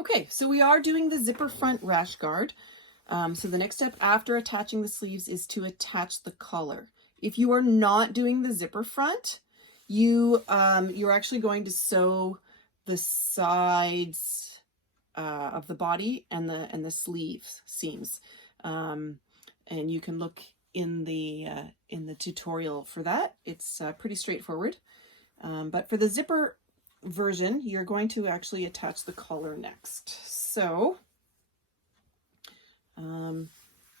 Okay, so we are doing the zipper front rash guard. So the next step after attaching the sleeves is to attach the collar. If you are not doing the zipper front, you're actually going to sew the sides of the body and the sleeves seams, and you can look in the tutorial for that. It's pretty straightforward. But for the zipper version, you're going to actually attach the collar next. So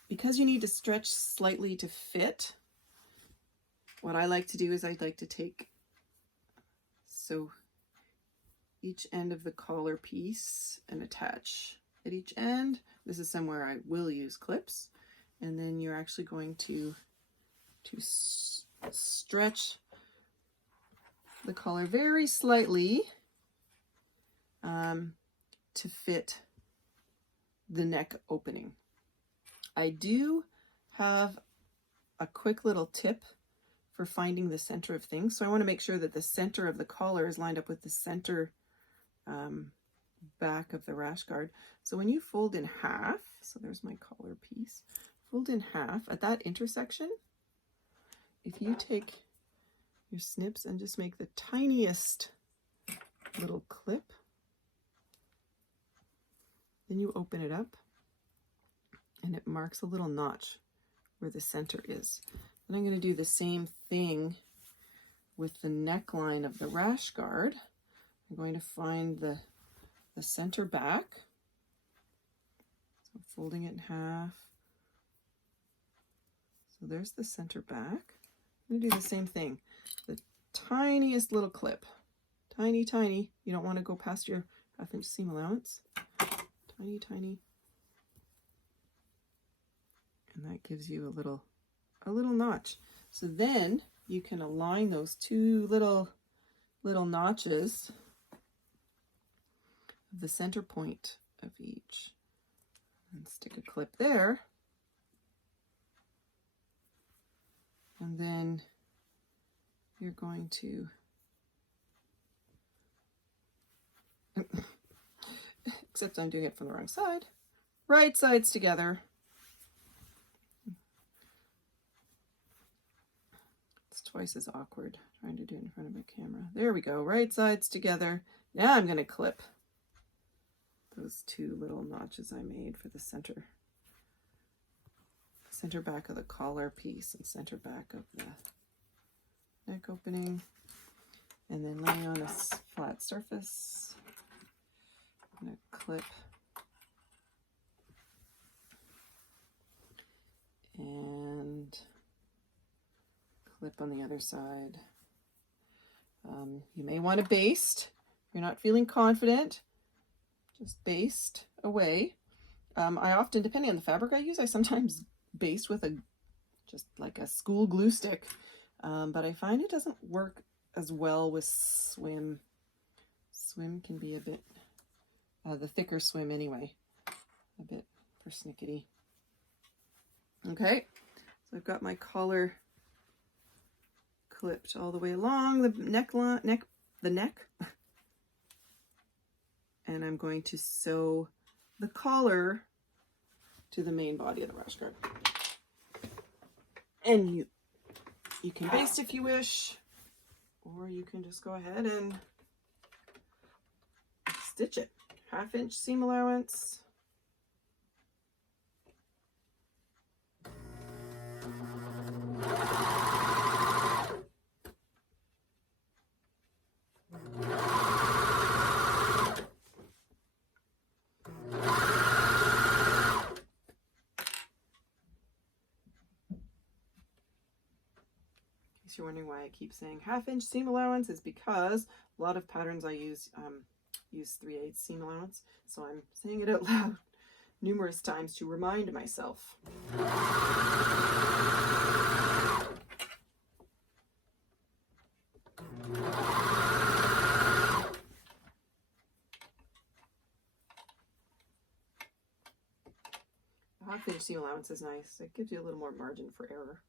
because you need to stretch slightly to fit, what I like to do is I'd like to take each end of the collar piece and attach at each end. This is somewhere I will use clips, and then you're actually going to stretch the collar very slightly to fit the neck opening. I do have a quick little tip for finding the center of things. So I want to make sure that the center of the collar is lined up with the center back of the rash guard. So when you fold in half, so there's my collar piece, fold in half at that intersection, if you take your snips and just make the tiniest little clip, then you open it up and it marks a little notch where the center is. And I'm going to do the same thing with the neckline of the rash guard. I'm going to find the center back. So folding it in half. So there's the center back. I'm going to do the same thing. The tiniest little clip. Tiny, tiny. You don't want to go past your 1/2 inch seam allowance. Tiny, tiny. And that gives you a little notch. So then you can align those two little notches of the center point of each and stick a clip there. And then you're going to except I'm doing it from the wrong side. Right sides together. It's twice as awkward trying to do it in front of a camera. There we go. Right sides together. Now I'm going to clip those two little notches I made for the center back of the collar piece and center back of the neck opening, and then laying on a flat surface, I'm going to clip and clip on the other side. You may want to baste. If you're not feeling confident, just baste away. I often, depending on the fabric I use, I sometimes baste with just like a school glue stick, but I find it doesn't work as well with swim. Swim can be a bit, the thicker swim anyway, a bit persnickety. Okay, so I've got my collar clipped all the way along the neck, and I'm going to sew the collar to the main body of the rash guard. And you can baste if you wish, or you can just go ahead and stitch it. 1/2 inch seam allowance. You're wondering why I keep saying 1/2 inch seam allowance, is because a lot of patterns I use 3/8 seam allowance, so I'm saying it out loud numerous times to remind myself. A 1/2 inch seam allowance is nice. It gives you a little more margin for error.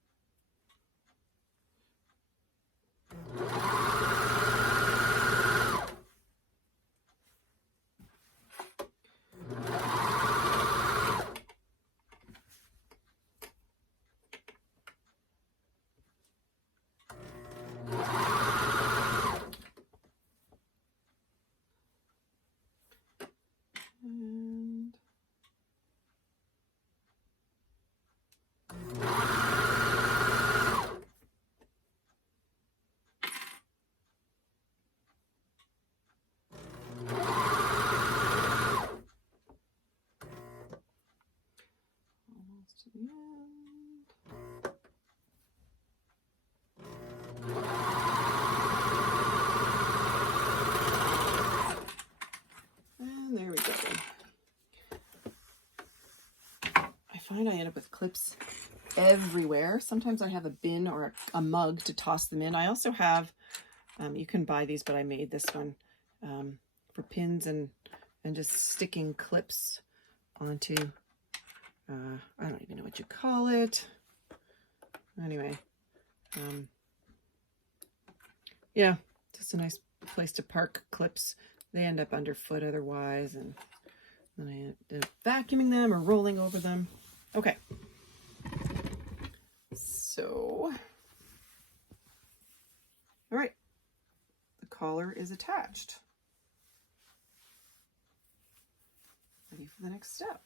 find I end up with clips everywhere. Sometimes I have a bin or a mug to toss them in. I also have, you can buy these, but I made this one for pins and just sticking clips onto, I don't even know what you call it. Anyway, yeah, just a nice place to park clips. They end up underfoot otherwise, and then I end up vacuuming them or rolling over them. Okay. So, all right, the collar is attached. Ready for the next step.